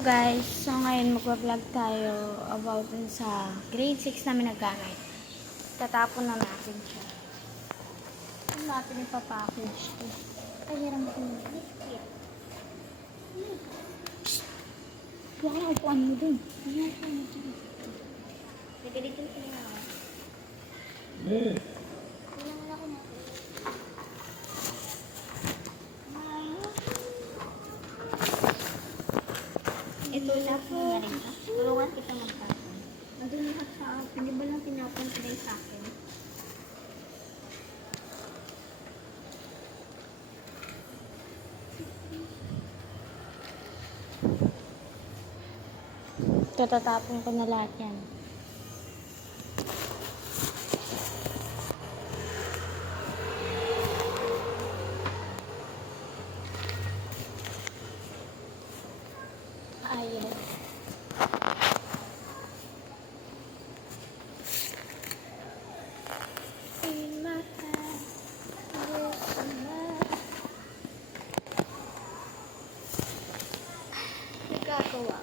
Guys, so ngayon magpa-vlog tayo about dun sa grade 6 namin na gamit. Tatapon na natin siya. Ano natin ipapackage ito? Ay, hiram ko na. Baka upuan mo dun. Nagdalig ko na ako. Kailangan ako na. Ito na po. Tulungan kita magpapon. Nandun lahat sa akin. Di ba lang tinapon sila sa akin? Tatapon ko na lahat yan. Ayan. Nagkakawa.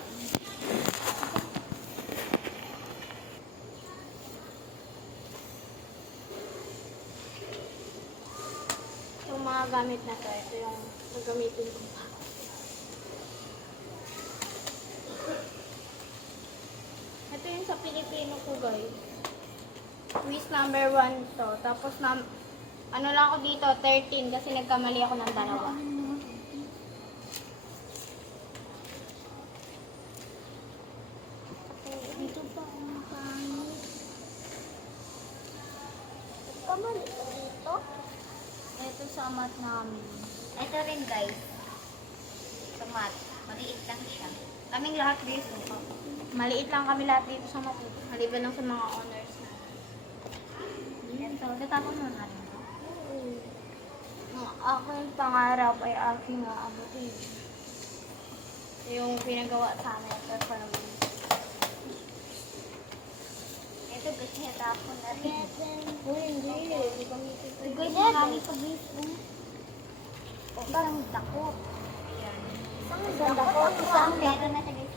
Yung mga gamit na to, ito yung gagamitin ko pa. Ito yung sa Pilipino ko, guys. Quiz number 1 to. Tapos ano lang ako dito, 13 kasi nagkamali ako ng dalawa. Dito pa ang pangit. Kamali ko dito. Ito sa mat namin. Ito rin guys. Sa mat. Maliit lang siya. Kaming lahat dito. Maliit lang kami lahat dito sa mat. Maliban lang sa mga honors na. Ito. Tatapon mo natin ito. Ang aking pangarap ay aking aabutin. Yung pinagawa sa amin. Performance. Ito kasi natapon na rin. Uy, hindi. Ito guys, marami pa guys. Isang dakot. Ayan. Isang dakot. Isang meron na siya guys.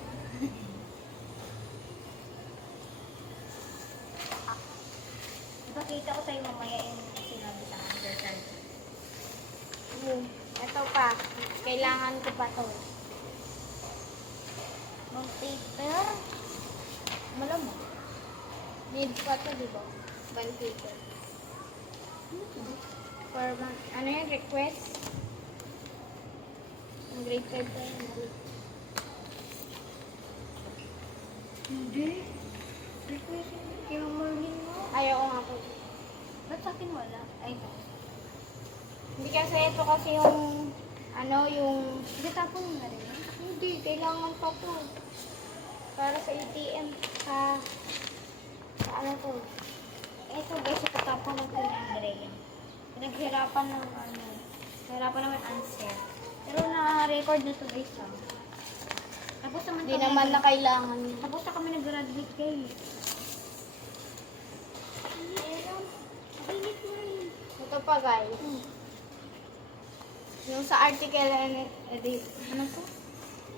Ipakita ko sa'yo mamaya yung sinabi sa understand. Ito pa. Kailangan ko pa to. Mag-paper. Malamang. Need pa to, di ba? Band paper. For, ano yun? Request? Ang grade 5 pa yun. Hindi. Request yung morning mo. Ayaw ko nga po. Ba't sa akin wala? Ay, ito. Hindi kasi ito kasi yung, ano, yung, Gatapon mo na rin. hindi, kailangan pa to. Para sa ATM, sa ano to. Ito guys, itatapon ng Kuya Andrea. Naghirapan ng, ano, Hirapan naman answer. Pero na-record na to guys. Tapos naman hindi naman na kailangan. Tapos na kami nag-graduate guys. Ito pa guys. Yung sa article, ano to?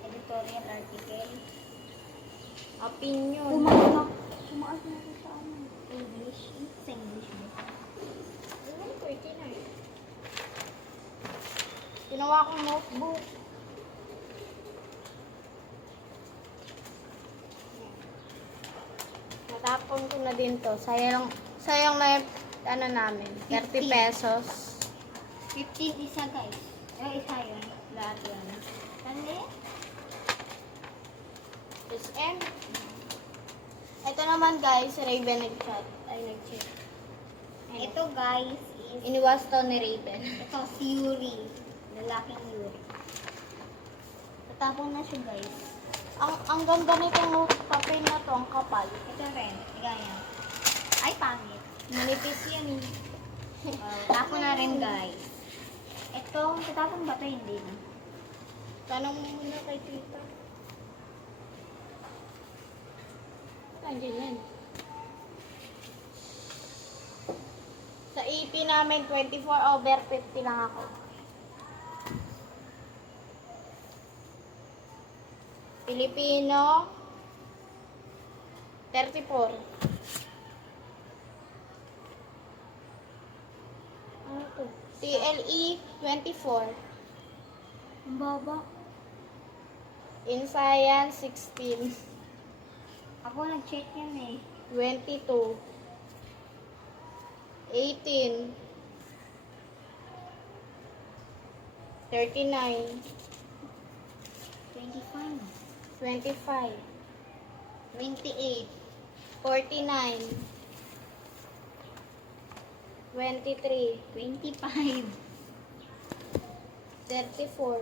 Editorial article. Opinion. Sumaas na ito sa ano. English. Sa English mo. Ginawa kong notebook. Natapon ko na din to. Sayang na yung, ano namin, 30 pesos. 15 isa guys. Isa yun. Lahat yan. Sali? SM. Ito naman guys, Raven nag-chat. Ay, nag-chat. Ito guys is Iniwas to ni Raven. ito si Yuri. Lalaking Yuri. Tatapon na siya guys. Ang ganda nitong papel na to, ang kapal. Ito rin. Gaya. Ay, pangit. Manipis yan eh. Tapon na rin guys. Ito, tatapon ba ito? Hindi na. Tanong mo muna kay tita. Andiyan yan. Sa EP namin, 24/50 lang ako. Filipino, 34. Ano to? TLE, 24. Ang baba. In Science, 16. Ako nag-check yan eh. 22. 18. 39. 25. 25. 28. 49. 23. 25. 34.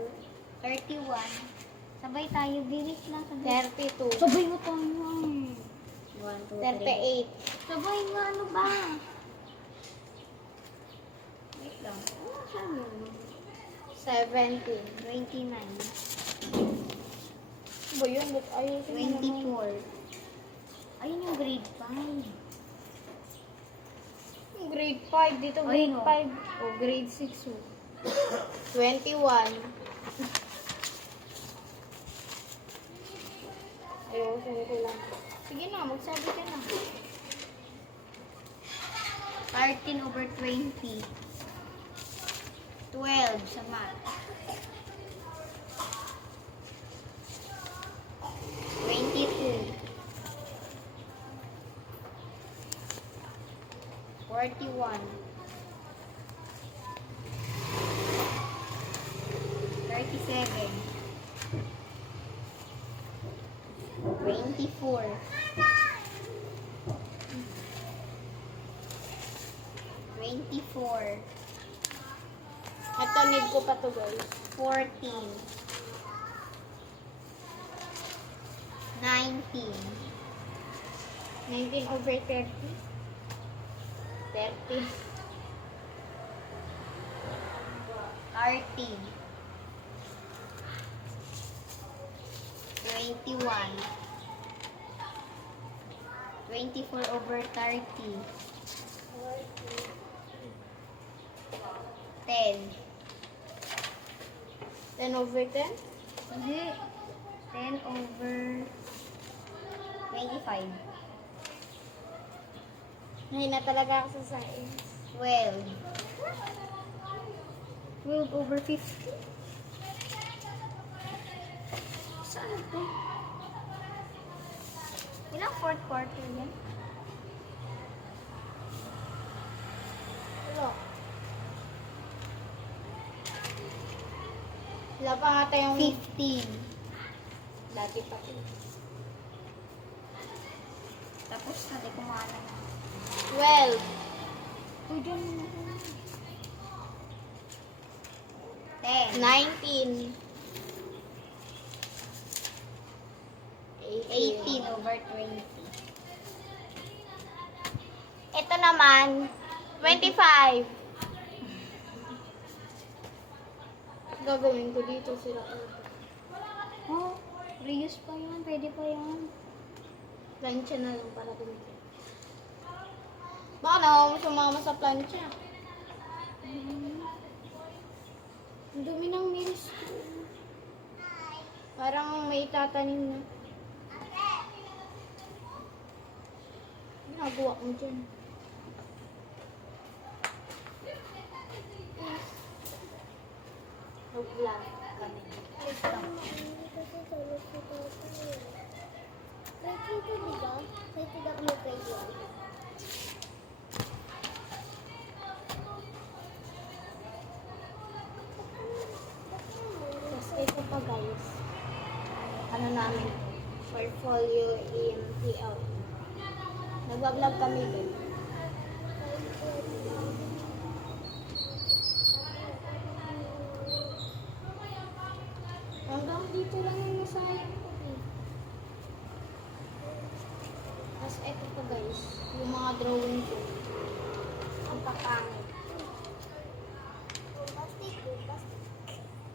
31. Sabay tayo. Bilis lang. Sabay. 32. Sabay mo tayo. 1, 2, 38. Sabay nga. Ano ba? Wait lang. Ano siya yun? 17. 29. Ba yun? Ayusin mo naman. 24. Ayun yung grade 5. Grade 5. Dito grade Ayun, oh. 5. O grade 6. Oh. 21. Ayusin ko lang. Sige na, magsabi ka na. 13 over 20. 12 sa math. 22. 41. 37. 24. 24. Ito, need ko pa to guys. 14. 19. 19 over 30. 30. 30. 21. 24 over 30. 10. 10 over 10. Hindi. 10 over 25. Mahina talaga ako sa science. 12. 12 over 50. Saan ito? Ilang fourth quarter yan? Wala. Wala pa nga tayong 15. dati pa ito. Tapos natin kumana na. 12. Uy, dyan mo na. 10. 19. 18 over 20. Ito naman, 25. Gagawin ko dito sila. Oh, reuse pa yan. Pwede pa yan. Plancha na lang para gamitin. Baka naman sumama sa plancha. Ang dumi ng meals ko. Parang may tatanim na. Ginagawa mo dyan. Nag-vlog kami. Tapos ito pa guys. Ano namin? Portfolio EMTL. Nag-vlog kami din. Hanggang dito lang yung nasayang ko eh. Tapos eto pa guys, yung mga drawing ko. Ang papangit.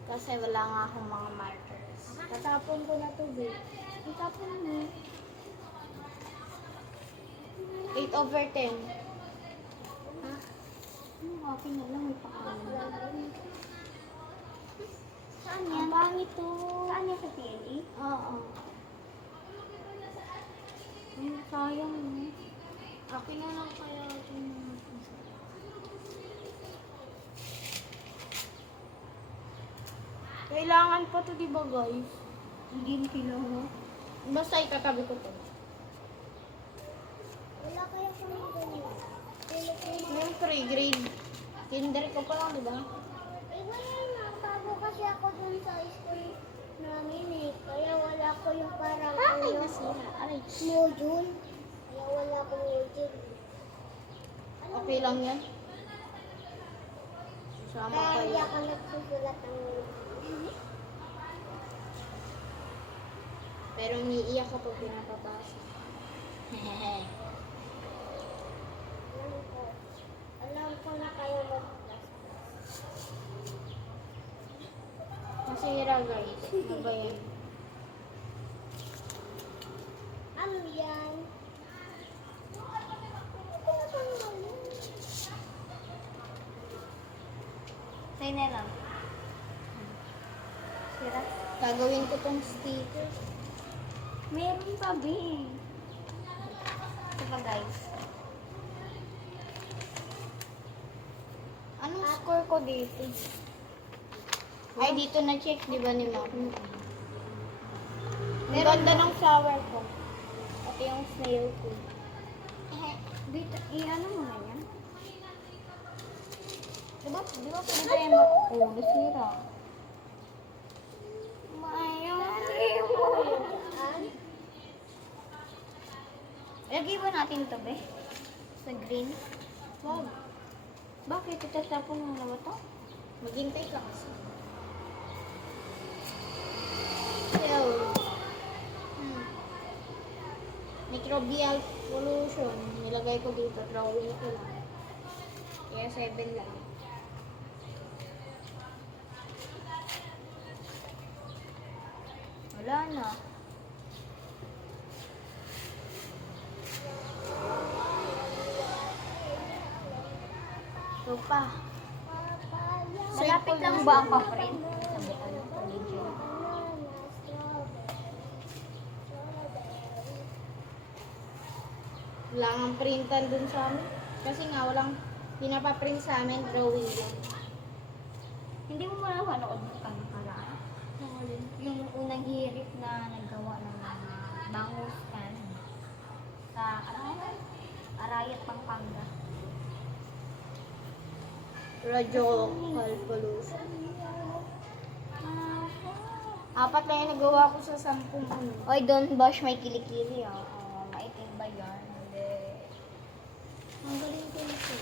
Kasi wala nga akong mga markers. Tatapon ko na to, babe. Tatapon mo. 8 over 10. Ano, okay na lang. May pakalan. Saan Ang yan? pangit to. Saan yan sa TNE? Oo. Sayang mo. Akin na lang kaya akin na natin. Kailangan pa to, di ba guys? Hindi mo kailangan. Basta itatabi ko to. Wala kaya sa mga ganyan. Siyempre, grade kinder ko pa lang, di ba? Eh, wala na. Bago kasi ako dun sa school namin eh. Kaya wala ko yung parang Bakit nasira? Aray. module. Kaya wala ko module. Okay lang yan. Sama Kaya hindi kayo. ako nagsusulat ng module. Pero umiiyak ka pag pinapapasa. Hehehe. Alam ko na kayo mag-class. Masira guys. Ano ba yan? Ano yan? Sa'yo na lang. Sira? Gagawin ko tong sticker. Meron pa, Bing. Ito pa, guys. Anong score ko dito? Ay, dito na-check, di ba ni Mom? Ang ganda ng flower ko. At yung snail ko. Dito, i-ano mo na yan? Diba pwede tayo Oo, nasira. Lagay ba natin ito, be? Sa green? Wag. Bakit? Itatapon mo na ba ito? Maghintay ka kasi. So, microbial pollution. Nilagay ko dito. Drawing ko lang. Kaya 7 lang. Wala na. Ito pa. Malapit lang ba ang pa-print? Sabi, ano, religion. Wala nga printan dun sa amin. Kasi nga walang pinapaprint sa amin. Drawing lang. Hindi mo manood ng kanakaraan? Yung unang hirit na naggawa ng mga bangus kan sa Arayat, Pampanga. Radiological pollution. 4 lang yung nagawa ko sa 10 ano. Oy, don't bash my kilikili ah. Maitim ba yan? Hindi. Ang galing ko nito.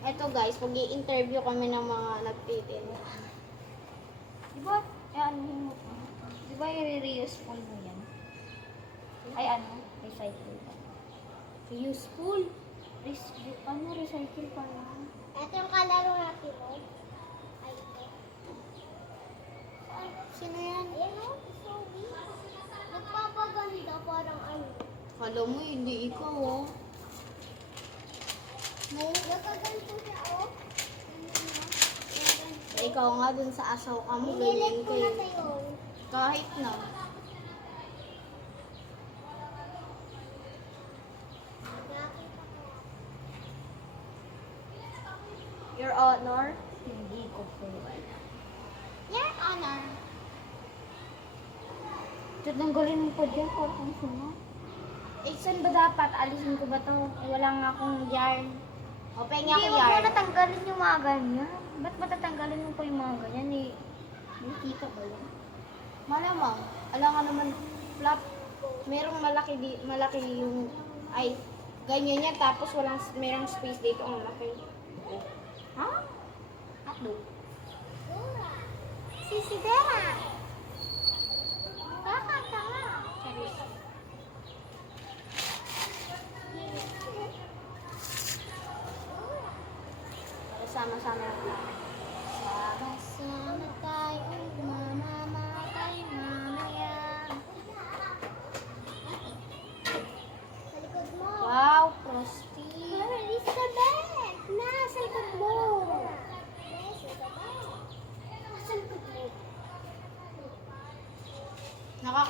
Eto guys, pag i-interview kami ng mga nagtitinda. Di ba, ano mo to? Di ba i-reuse phone mo yan? Ay ano, recycle pa. Useful. Recycle pa lang. Ito yung kalaro natin mo. Ay, ito. Sino yan? Ayan o, sorry. Nagpapaganda parang ano. Kala mo, hindi ikaw oh. Nakaganto siya o. Ikaw nga dun sa asaw ka mo, Nililit ganyan ko na kayo. sa'yo. Kahit na. Nakita ko. Your Honor. Hindi ko po alam. Your Honor. Tatanggalin mo pa dyan para kung sino. Eh, saan ba dapat? Alisin ko ba to? Eh, wala nga akong yarn. O, pengi ako Hindi, wag mo yarn. natanggalin yung mga ganyan. Ba't matatanggalin mo pa yung mga ganyan? Eh, may kita ba yan? Malamang. Alam nga naman, flap. Merong malaki yung, ay, ganyan yan. Tapos merong space dito ang malaki. Ha? Hotdog. Dora. Si Dera. Kakanta nga. Charis. Sama-sama yung flap. Sama-sama tayong mamamatay mamaya. Sa likod mo. Wow, frosty. Elizabeth! Na, sa likod mo.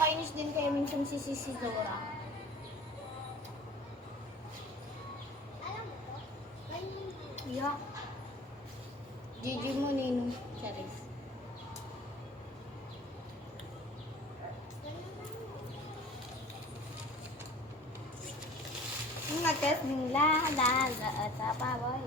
nakakainis din kaya minsan si Dora. Alam mo to? Ganyan. Yak. Gigi mo, Ninong. Charis. Nag-test din la at sa baboy.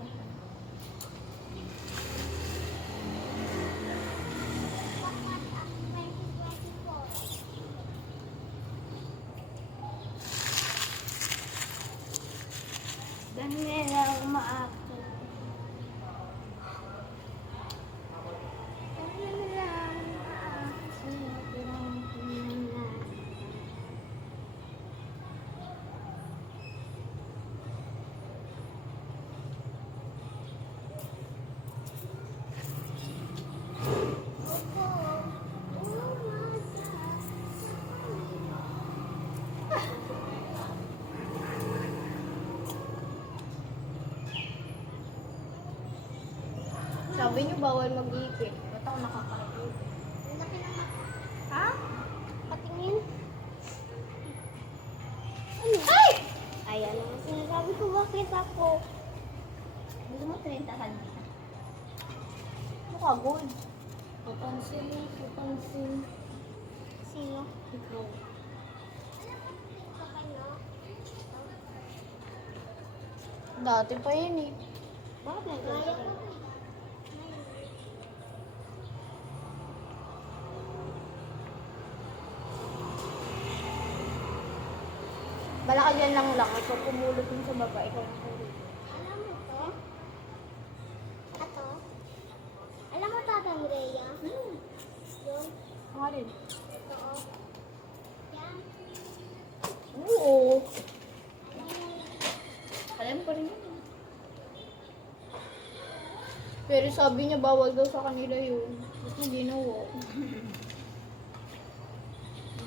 Ganyan lang umaakto. Ganyan lang umaakto. Sabi niyo bawal mag-ipit. Ba't ako nakakaipit? Ang laki ng mata. Ha? Patingin. Ay! Ayan ang sinasabi ko, bakit ako? Gusto mo 30 kanina? Mukha gold. Papansin mo, papansin. Sino? Ikaw. Sa kanya? Dati pa yun eh. Bakit nag-gaya ko? Bala ka dyan lang. Ikaw pumulot yun sa baba. Ikaw pumulot. Alam mo to? Ato? Alam mo Tatang Rhea? Yun. Ang alin? Ito. Yan. Oo. Alam mo. Alam ko rin yun. Pero sabi niya bawal daw sa kanila yun. Tapos na ginawa.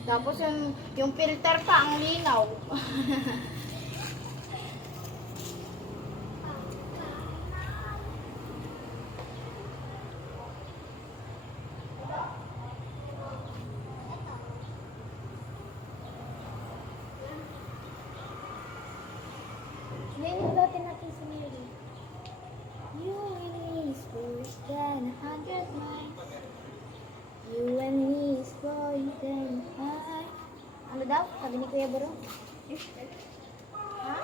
Tapos yung filter pa ang linaw. Yan yung dati natin sa Mary. You is worse than 100 miles. You and me is going than high. Ano daw? Sabi ni Kuya Bro? Ha?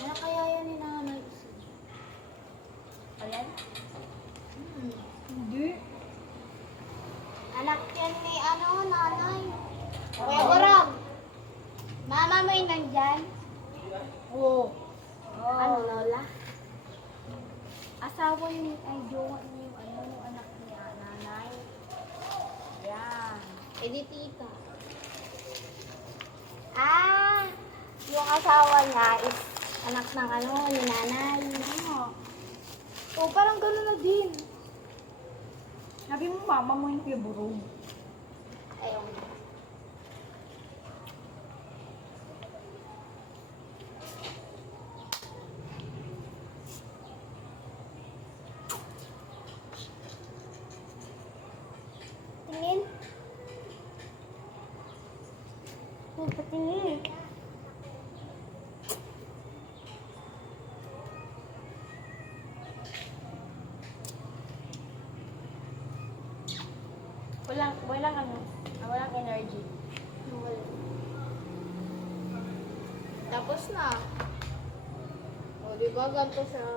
Ano kaya yan ni nanay? Ayan? Hindi. Anak yan ni nanay. Kuya Borag! Mama mo yung nandyan? Oo. Ano, Lola? Asawa niyo ay jowa niyo yung anak ni nanay. Yan. Eh di tita. Ah! Yung asawa niya is anak ng ni nanay. Oo, parang gano'n na din. Sabi mo mama mo yung Kuya Borog. Ayun. Tingin. Patingin. Walang energy. Tapos na. O, di ba ganito siya?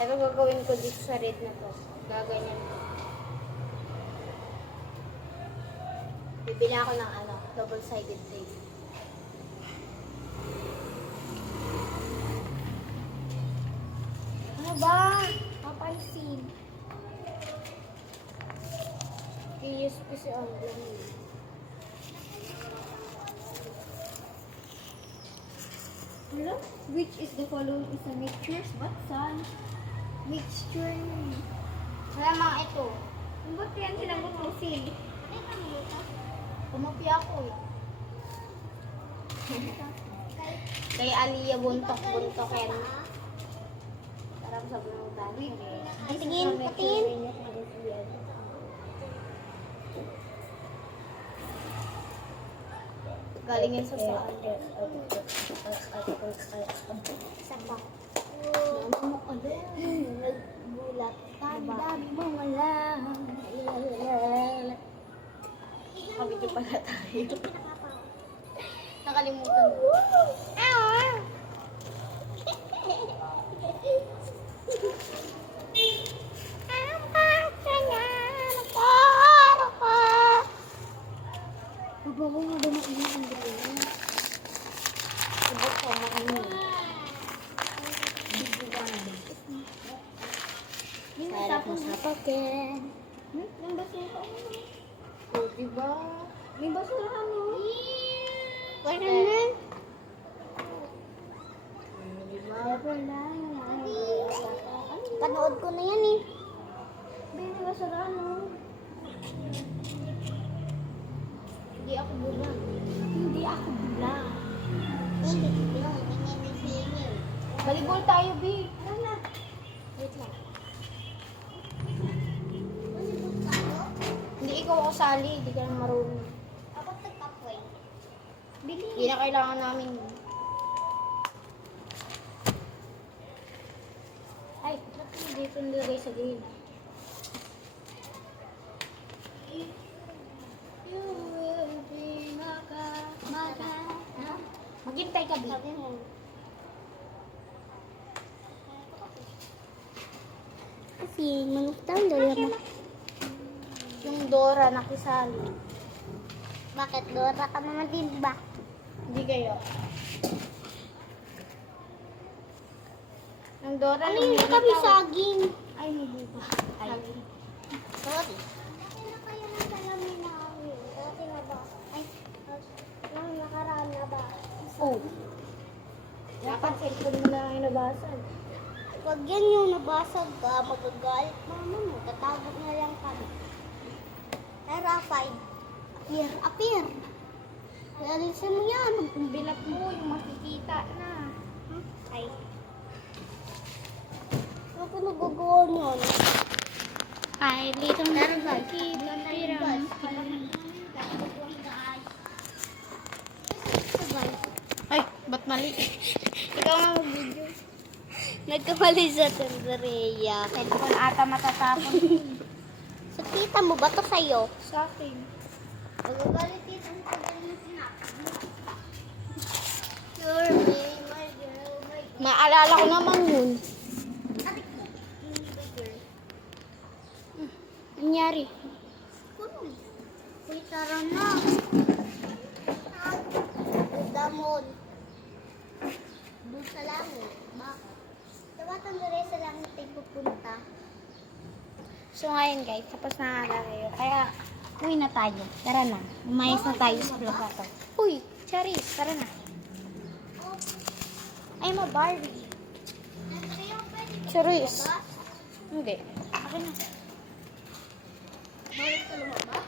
Ito gagawin ko dito sa red na to. Gaganyan ko. Bibili ako ng double-sided tape. Ano ba? Papansin. I-USP si Angela. Hello? Which is the following is a mixture? What, son? Mixture. Kaya mga ito. Ang ba't yan sinagot mo, Sil? Pumapi ako eh. Kay Aliyah buntok-buntokin. Harap sa bunutan. Patingin, patingin. Galing yan sa saan. Isa pa. Nagbulat. Dami mo wala. Kabit yung pala tayo. Nakalimutan mo. Babaw nga ba mainit ang gabi? Ibot ko mainit. Sarap mo sa pakin. Yung basura. O, diba? May basura mo. Parang na. Never na. Panood ko na yan eh. May basura mo. Hindi ako bulag. Hindi ako bulang. Hindi. Volleyball tayo, B. Tara na. Wait lang. Hindi ikaw ako sali. Hindi ka lang marunong. Ako tagkapoy. Bili. Hindi na kailangan namin. Ay, ba't hindi ito nilagay sa gilid? You will be Maghintay ka, B. Sabi mo. Kasi manutang doon mo. Yung Dora nakisali. Bakit Dora ka naman din ba? Hindi kayo. Yung Dora Ano nung yung lumitaw. kami saging? Ay, hindi ba? Ay. Sorry. Kasi na kayo ng salamin namin. Kasi na ba? Ay, nang nakaraan na ba? Oh. Dapat cellphone mo lang yung nabasag. Pag yan yung nabasag ka, magagalit mama mo. Tatawag na lang kami. Tara, five. Appear. Realisin mo yan. Yung bilat mo, yung makikita na. Ay. Ano ko nagagawa niyan? Ay, litong Tara, guys. nakikita. Pirang. Ay, ba't mali? Ikaw nga mag-video. Nagkamali sa Tenderia. Cellphone ata matatapon. Sa tita mo ba to sa'yo? Sa akin. Magagalit tita mo pag na sinabi. You're my girl, my girl. Maalala ko naman yun. Ate ko, my girl. Nangyari. Kuno. Uy, tara na. Damon. Doon sa langit. Bakit? Diba tanggari sa langit ay pupunta? So ngayon guys, tapos na nga tayo. Kaya, uwi na tayo. Tara na. Umayos na tayo sa vlog na to. Uy, Charis, tara na. Ay, mo Barbie. Charis. Hindi. Akin na. Bawal ka lumabas?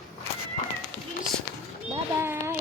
Bye-bye.